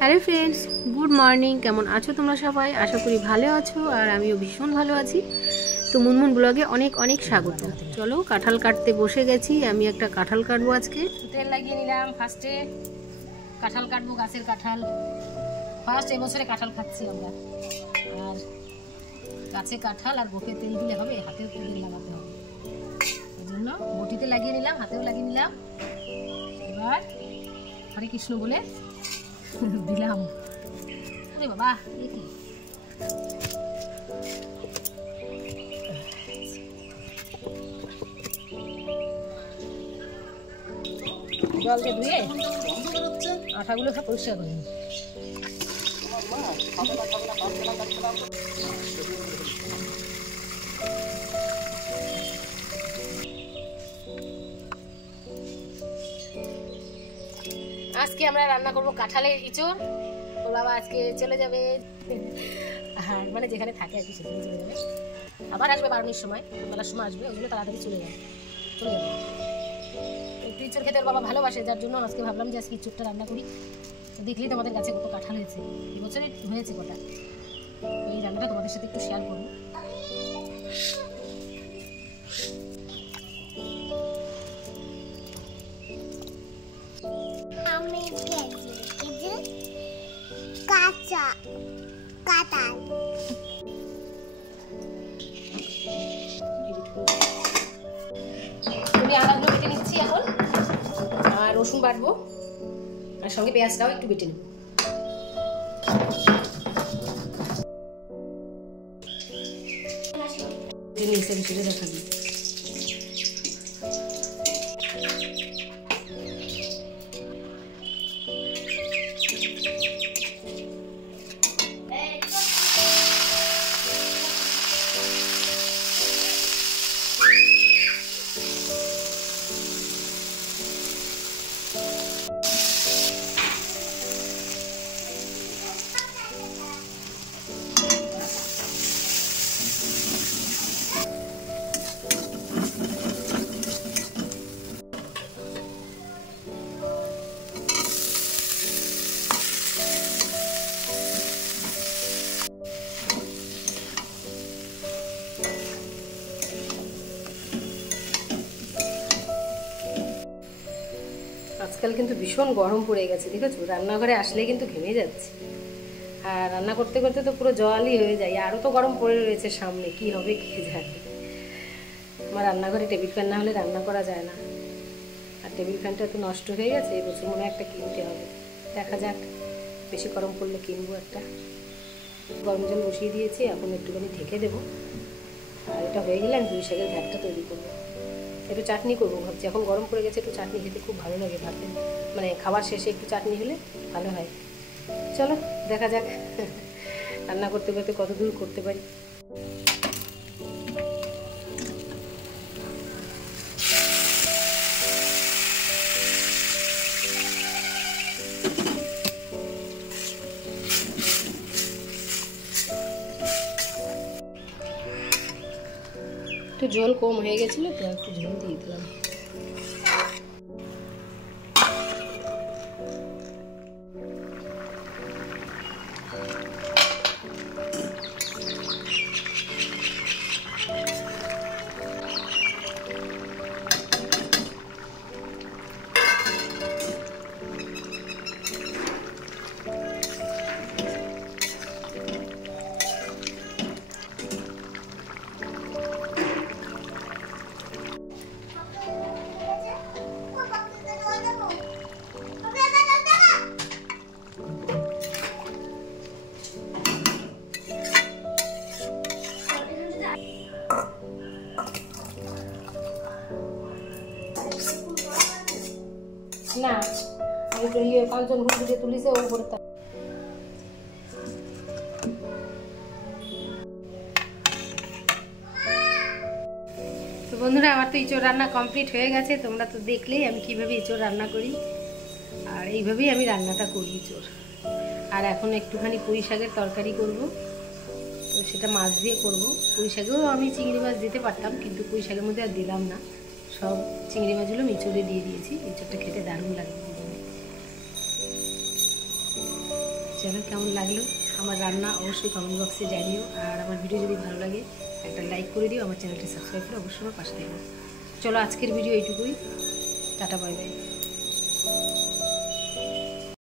Hello friends, good morning. কেমন আছো তোমরা সবাই? আশা করি ভালো আছো, আর আমিও ভীষণ ভালো আছি। তো মুনমুন ব্লগে অনেক অনেক স্বাগত। চলো, কাঁঠাল কাটতে বসে গেছি। আমি একটা কাঁঠাল কাটবো আজকে। তেল লাগিয়ে নিলাম। ফার্স্টে কাঁঠাল কাটবো, গাছের কাঁঠাল। ফার্স্ট এবছরে কাঁঠাল খাচ্ছি আমরা। আর গাছে কাঁঠাল আর গোপে তেল দিলে হবে, হাতেও তেল লাগাতে হবে। এই জন্য বটিতে লাগিয়ে নিলাম, হাতেও লাগিয়ে নিলাম। এবার হরে কৃষ্ণ বলে দিলাম। ওরে বাবা, এ কি জল দিয়ে ধুয়ে আঠাগুলো সব পরিষ্কার করে নিই। আজকে আমরা রান্না করবো কাঁঠালের ইঁচড়। ওর বাবা আজকে চলে যাবে, হ্যাঁ মানে যেখানে থাকে আর কি সেখানে চলে যাবে। আবার আসবে 12টার সময়, বেলার সময় আসবে। ওই জন্য তাড়াতাড়ি চলে যাবে। একটু ইঁচড় খেতে ওর বাবা ভালোবাসে, যার জন্য আজকে ভাবলাম যে আজকে ইঁচড়টা রান্না করি। তো দেখলেই তোমাদের কাছে কত কাঁঠাল হয়েছে, এবছরে হয়েছে কটা। এই রান্নাটা তোমাদের সাথে একটু শেয়ার করবো। আমি আদাগুলো বেটে নিচ্ছি এখন, আর রসুন বাটবো, আর সঙ্গে পেঁয়াজটাও একটু বেটে নেব। হিসেবে দেখাবি। আজকাল কিন্তু ভীষণ গরম পড়ে গেছে, দেখেছো? রান্নাঘরে আসলে কিন্তু ঘেমে যাচ্ছে, আর রান্না করতে করতে তো পুরো জলই হয়ে যায়। আরও তো গরম পড়ে রয়েছে সামনে, কি হবে কে জানে। আমার রান্নাঘরে টেবিল ফ্যান না হলে রান্না করা যায় না, আর টেবিল ফ্যানটা তো নষ্ট হয়ে গেছে। এবছর মনে হয় একটা কিনতে হবে, দেখা যাক। বেশি গরম পড়লে কিনবো একটা। গরম জল বসিয়ে দিয়েছি, এখন একটুখানি ঢেকে দেবো। আর এটা হয়ে গেলে আমি পুঁই শাকের ঘ্যাটটা তৈরি করবো। একটু চাটনি করবো ভাবছি, এখন গরম পড়ে গেছে। একটু চাটনি খেতে খুব ভালো লাগে, ভাতে মানে খাবার শেষে একটু চাটনি হলে ভালো হয়। চলো দেখা যাক রান্না করতে করতে কত দূর করতে পারি। একটু জল কম হয়ে গেছিলো তো, একটু ঝোল দিয়ে দিলাম। না আমি তো ইয়ে কাঞ্চন ঘুরে ঘুরে তুলিছে ও করতে। তো বন্ধুরা, আমার তো ইঁচড় রান্না কমপ্লিট হয়ে গেছে। তোমরা তো দেখলেই আমি কিভাবে ইঁচড় রান্না করি, আর এইভাবেই আমি রান্নাটা করি ইঁচড়। আর এখন একটুখানি পুঁই শাকের তরকারি করব, তো সেটা মাছ দিয়ে করব। পুঁই শাকেও আমি চিংড়ি মাছ দিতে পারতাম, কিন্তু পুঁই শাকের মধ্যে আর দিলাম না। সব চিংড়ি মাছগুলো ইঁচড়ে দিয়ে দিয়েছি। ইঁচড়টা খেতে দারুণ লাগে। চলো, কেমন লাগলো আমার রান্না অবশ্যই কমেন্ট বক্সে জানিও। আর আমার ভিডিও যদি ভালো লাগে একটা লাইক করে দিও, আমার চ্যানেলটি সাবস্ক্রাইব করে অবশ্যই আমার পাশে থাকো। চলো, আজকের ভিডিও এইটুকুই। Tata, bye bye.